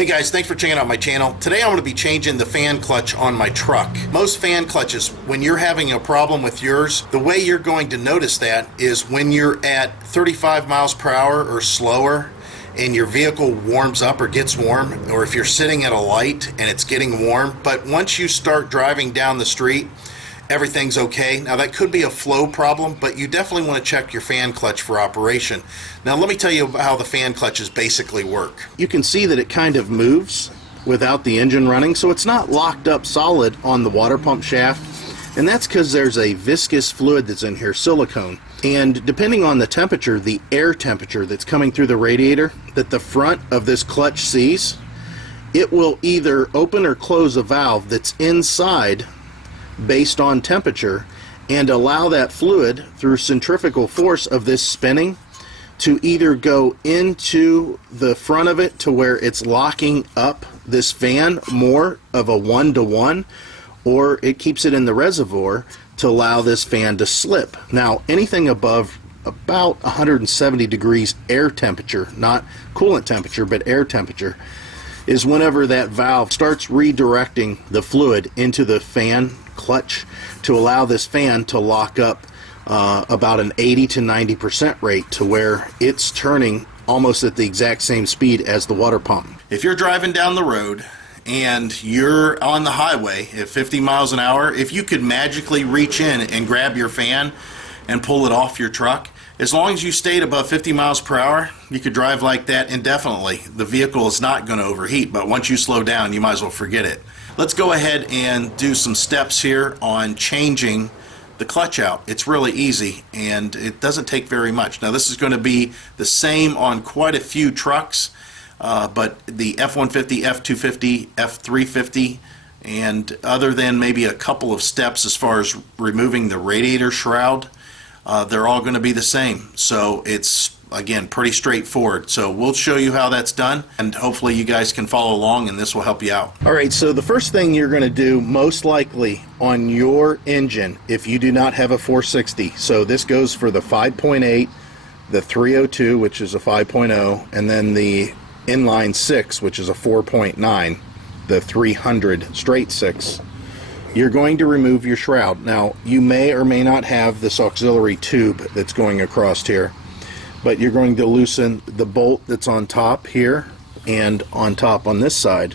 Hey guys, thanks for checking out my channel. Today I'm going to be changing the fan clutch on my truck. Most fan clutches, when you're having a problem with yours, the way you're going to notice that is when you're at 35 miles per hour or slower and your vehicle warms up or gets warm, or if you're sitting at a light and it's getting warm. But once you start driving down the street, everything's okay. Now that could be a flow problem, but you definitely want to check your fan clutch for operation. Now let me tell you how the fan clutches basically work. You can see that it kind of moves without the engine running, so it's not locked up solid on the water pump shaft, and that's because there's a viscous fluid that's in here, silicone. And depending on the temperature, the air temperature that's coming through the radiator that the front of this clutch sees, it will either open or close a valve that's inside based on temperature and allow that fluid through centrifugal force of this spinning to either go into the front of it to where it's locking up this fan more of a 1-to-1, or it keeps it in the reservoir to allow this fan to slip. Now anything above about 170 degrees air temperature, not coolant temperature but air temperature, is whenever that valve starts redirecting the fluid into the fan clutch to allow this fan to lock up about an 80 to 90% rate to where it's turning almost at the exact same speed as the water pump. If you're driving down the road and you're on the highway at 50 miles an hour, if you could magically reach in and grab your fan and pull it off your truck, as long as you stayed above 50 miles per hour, you could drive like that indefinitely. The vehicle is not going to overheat, but once you slow down, you might as well forget it. Let's go ahead and do some steps here on changing the clutch out. It's really easy and it doesn't take very much. Now this is going to be the same on quite a few trucks, but the F150, F250, F350, and other than maybe a couple of steps as far as removing the radiator shroud, they're all going to be the same. So it's, again, pretty straightforward. So we'll show you how that's done, and hopefully you guys can follow along and this will help you out. Alright, so the first thing you're going to do most likely on your engine, if you do not have a 460, so this goes for the 5.8, the 302, which is a 5.0, and then the inline 6, which is a 4.9, the 300 straight 6. You're going to remove your shroud. Now you may or may not have this auxiliary tube that's going across here, but you're going to loosen the bolt that's on top here and on top on this side,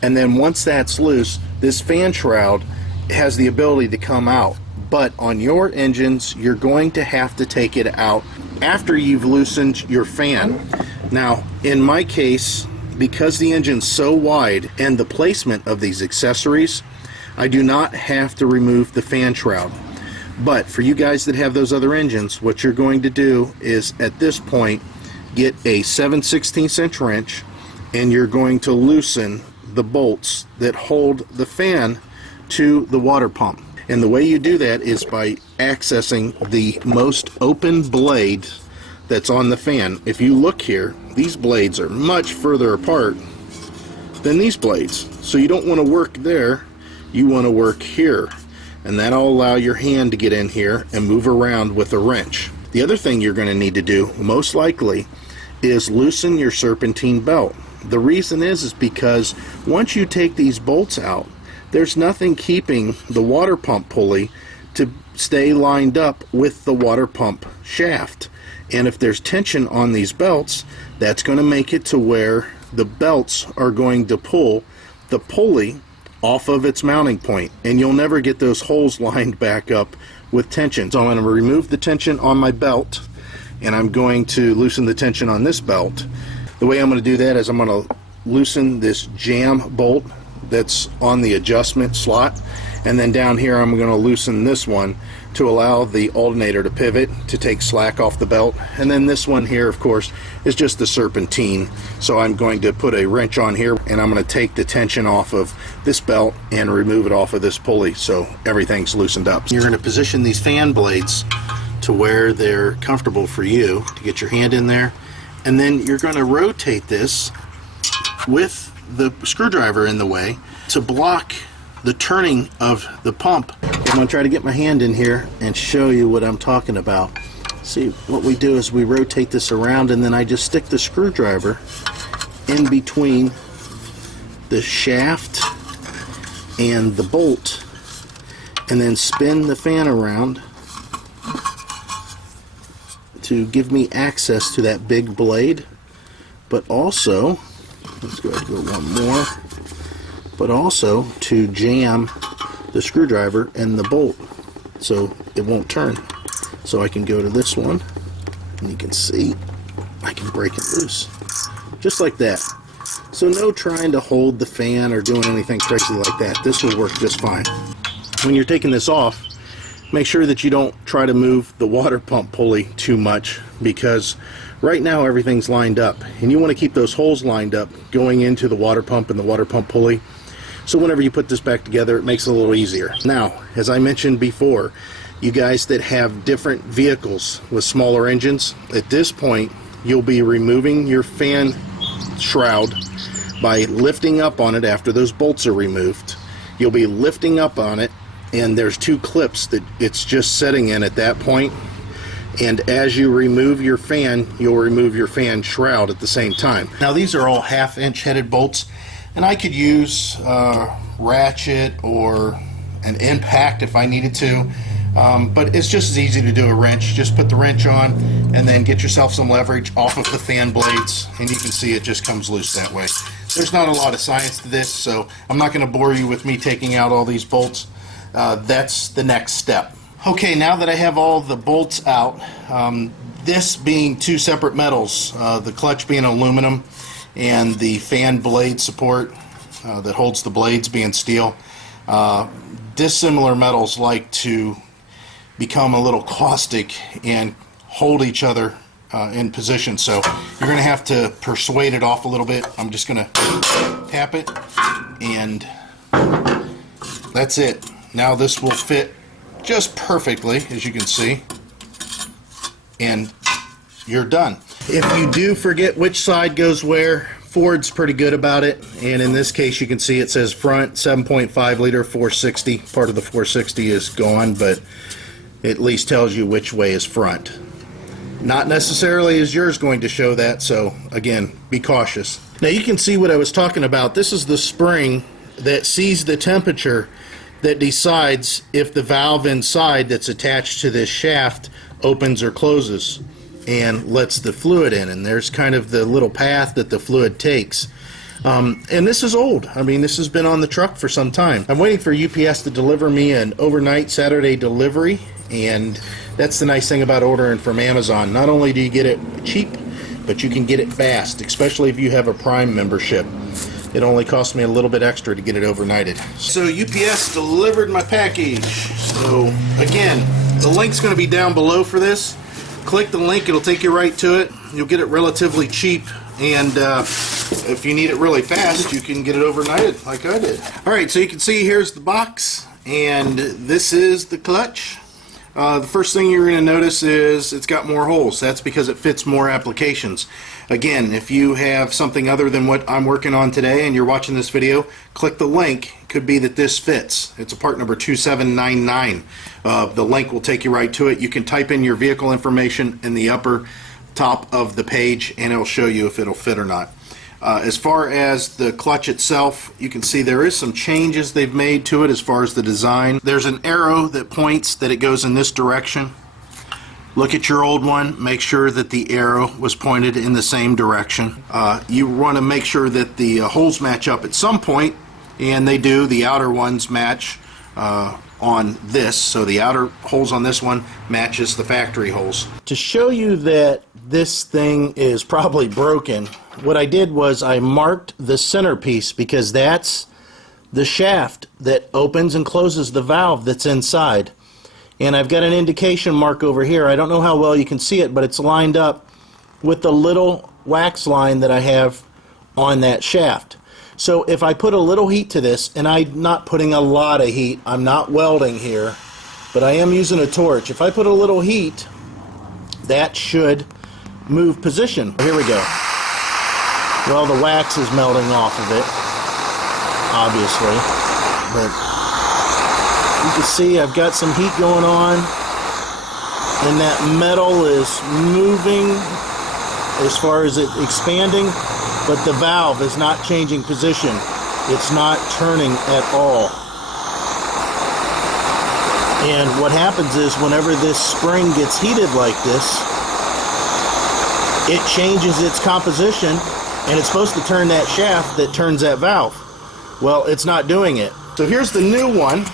and then once that's loose, this fan shroud has the ability to come out. But on your engines, you're going to have to take it out after you've loosened your fan. Now in my case, because the engine's so wide and the placement of these accessories, I do not have to remove the fan shroud. But for you guys that have those other engines, what you're going to do is at this point get a 7/16 inch wrench and you're going to loosen the bolts that hold the fan to the water pump. And the way you do that is by accessing the most open blade that's on the fan. If you look here, these blades are much further apart than these blades. So you don't want to work there, you want to work here. And that'll allow your hand to get in here and move around with a wrench. The other thing you're going to need to do, most likely, is loosen your serpentine belt. The reason is because once you take these bolts out, there's nothing keeping the water pump pulley to stay lined up with the water pump shaft. And if there's tension on these belts, that's going to make it to where the belts are going to pull the pulley off of its mounting point, and you'll never get those holes lined back up with tension. So I'm going to remove the tension on my belt, and I'm going to loosen the tension on this belt. The way I'm going to do that is I'm going to loosen this jam bolt that's on the adjustment slot, and then down here I'm going to loosen this one to allow the alternator to pivot to take slack off the belt. And then this one here, of course, is just the serpentine. So I'm going to put a wrench on here and I'm going to take the tension off of this belt and remove it off of this pulley so everything's loosened up. You're going to position these fan blades to where they're comfortable for you to get your hand in there, and then you're going to rotate this with the screwdriver in the way to block the turning of the pump. I'm going to try to get my hand in here and show you what I'm talking about. See, what we do is we rotate this around, and then I just stick the screwdriver in between the shaft and the bolt, and then spin the fan around to give me access to that big blade, but also, let's go ahead and go one more, but also to jam the screwdriver and the bolt so it won't turn. So I can go to this one, and you can see I can break it loose just like that. So no trying to hold the fan or doing anything crazy like that. This will work just fine. When you're taking this off, make sure that you don't try to move the water pump pulley too much, because right now everything's lined up, and you want to keep those holes lined up going into the water pump and the water pump pulley. So whenever you put this back together, it makes it a little easier. Now, as I mentioned before, you guys that have different vehicles with smaller engines, at this point you'll be removing your fan shroud by lifting up on it after those bolts are removed. You'll be lifting up on it, and there's two clips that it's just setting in at that point, and as you remove your fan, you'll remove your fan shroud at the same time. Now these are all 1/2 inch headed bolts, and I could use a ratchet or an impact if I needed to, but it's just as easy to do a wrench. Just put the wrench on and then get yourself some leverage off of the fan blades, and you can see it just comes loose that way. There's not a lot of science to this, so I'm not going to bore you with me taking out all these bolts. That's the next step. Okay, now that I have all the bolts out, this being two separate metals, the clutch being aluminum and the fan blade support that holds the blades being steel, dissimilar metals like to become a little caustic and hold each other in position, so you're going to have to persuade it off a little bit. I'm just going to tap it, and that's it. Now this will fit just perfectly, as you can see, and you're done. If you do forget which side goes where, Ford's pretty good about it, and in this case you can see it says front 7.5 liter 460. Part of the 460 is gone, but it at least tells you which way is front. Not necessarily is yours going to show that, so again, be cautious. Now you can see what I was talking about. This is the spring that sees the temperature that decides if the valve inside that's attached to this shaft opens or closes and lets the fluid in, and there's kind of the little path that the fluid takes. And this is old. I mean, this has been on the truck for some time. I'm waiting for UPS to deliver me an overnight Saturday delivery, and that's the nice thing about ordering from Amazon. Not only do you get it cheap, but you can get it fast, especially if you have a Prime membership. It only cost me a little bit extra to get it overnighted. So UPS delivered my package. So again, the link's going to be down below for this. Click the link, it'll take you right to it. You'll get it relatively cheap, and if you need it really fast, you can get it overnighted like I did. Alright, so you can see here's the box, and this is the clutch. The first thing you're going to notice is it's got more holes. That's because it fits more applications. Again, if you have something other than what I'm working on today and you're watching this video, click the link. It could be that this fits. It's a part number 2799. The link will take you right to it. You can type in your vehicle information in the upper top of the page, and it'll show you if it'll fit or not. As far as the clutch itself, you can see there is some changes they've made to it as far as the design. There's an arrow that points that it goes in this direction. Look at your old one, make sure that the arrow was pointed in the same direction. You want to make sure that the holes match up at some point, and they do. The outer ones match on this, so the outer holes on this one matches the factory holes. To show you that this thing is probably broken, what I did was I marked the centerpiece, because that's the shaft that opens and closes the valve that's inside. And I've got an indication mark over here. I don't know how well you can see it, but it's lined up with the little wax line that I have on that shaft. So if I put a little heat to this, and I'm not putting a lot of heat, I'm not welding here, but I am using a torch. If I put a little heat, that should move position. Here we go. Well, the wax is melting off of it, obviously, but you can see I've got some heat going on, and that metal is moving as far as it expanding, but the valve is not changing position. It's not turning at all. And what happens is whenever this spring gets heated like this, it changes its composition, and it's supposed to turn that shaft that turns that valve. Well, it's not doing it. So here's the new one,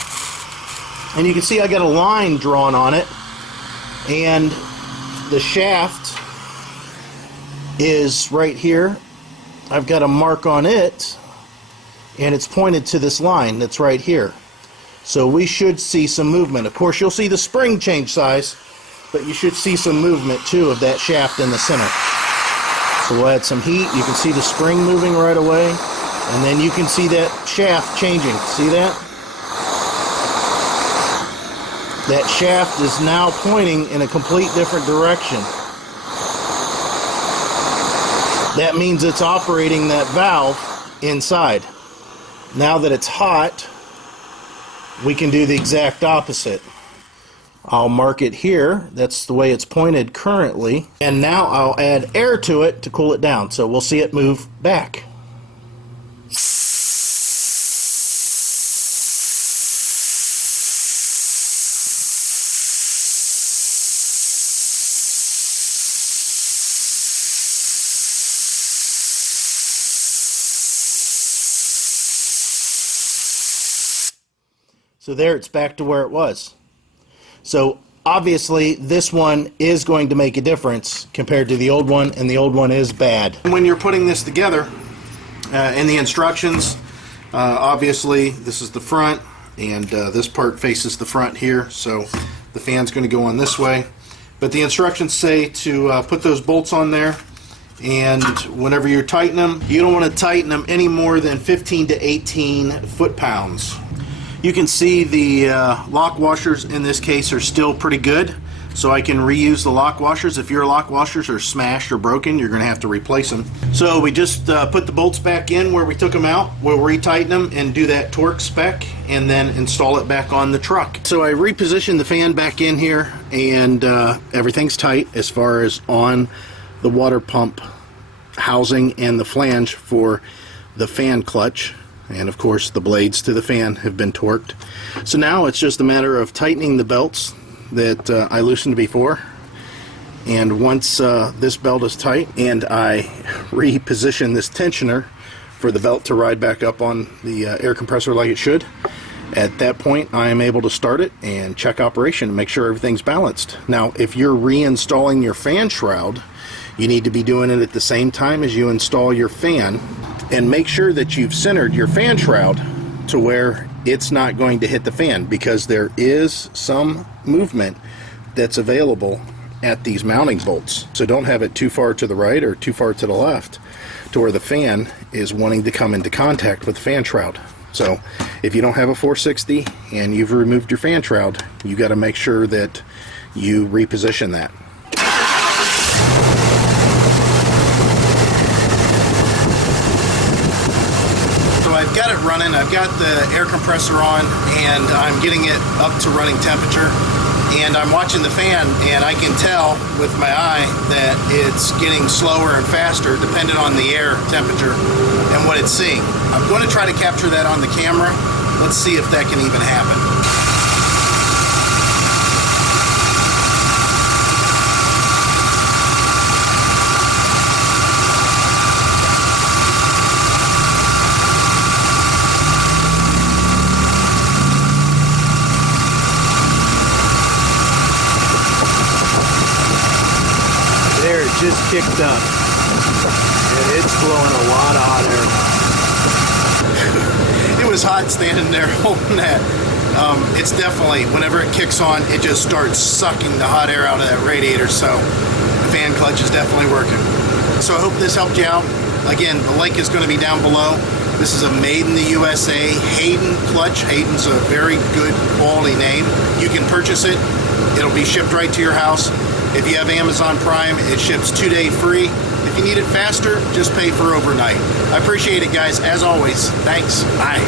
and you can see I got a line drawn on it, and the shaft is right here. I've got a mark on it, and it's pointed to this line that's right here. So we should see some movement. Of course, you'll see the spring change size, but you should see some movement too of that shaft in the center. So we'll add some heat. You can see the spring moving right away, and then you can see that shaft changing. See that? That shaft is now pointing in a complete different direction. That means it's operating that valve inside. Now that it's hot, we can do the exact opposite. I'll mark it here. That's the way it's pointed currently. And now I'll add air to it to cool it down. So we'll see it move back. So there, it's back to where it was. So obviously this one is going to make a difference compared to the old one, and the old one is bad. When you're putting this together, in the instructions, obviously this is the front, and this part faces the front here, so the fan's going to go on this way. But the instructions say to put those bolts on there, and whenever you're tightening them, you don't want to tighten them any more than 15 to 18 foot-pounds. You can see the lock washers in this case are still pretty good, so I can reuse the lock washers. If your lock washers are smashed or broken, you're going to have to replace them. So we just put the bolts back in where we took them out. We'll retighten them and do that torque spec, and then install it back on the truck. So I repositioned the fan back in here, and everything's tight as far as on the water pump housing and the flange for the fan clutch. And of course the blades to the fan have been torqued. So now it's just a matter of tightening the belts that I loosened before. And once this belt is tight and I reposition this tensioner for the belt to ride back up on the air compressor like it should, at that point I am able to start it and check operation and make sure everything's balanced. Now if you're reinstalling your fan shroud, you need to be doing it at the same time as you install your fan, and make sure that you've centered your fan shroud to where it's not going to hit the fan, because there is some movement that's available at these mounting bolts. So don't have it too far to the right or too far to the left to where the fan is wanting to come into contact with the fan shroud. So if you don't have a 460 and you've removed your fan shroud, you got to make sure that you reposition that. I've got it running, I've got the air compressor on, and I'm getting it up to running temperature, and I'm watching the fan, and I can tell with my eye that it's getting slower and faster depending on the air temperature and what it's seeing. I'm going to try to capture that on the camera. Let's see if that can even happen. Just kicked up, and it's blowing a lot of hot air. It was hot standing there holding that. It's definitely, whenever it kicks on, it just starts sucking the hot air out of that radiator, so the fan clutch is definitely working. So I hope this helped you out. Again, the link is going to be down below. This is a made in the USA Hayden clutch. Hayden's a very good quality name. You can purchase it. It'll be shipped right to your house. If you have Amazon Prime, it ships 2-day free. If you need it faster, just pay for overnight. I appreciate it, guys. As always, thanks. Bye.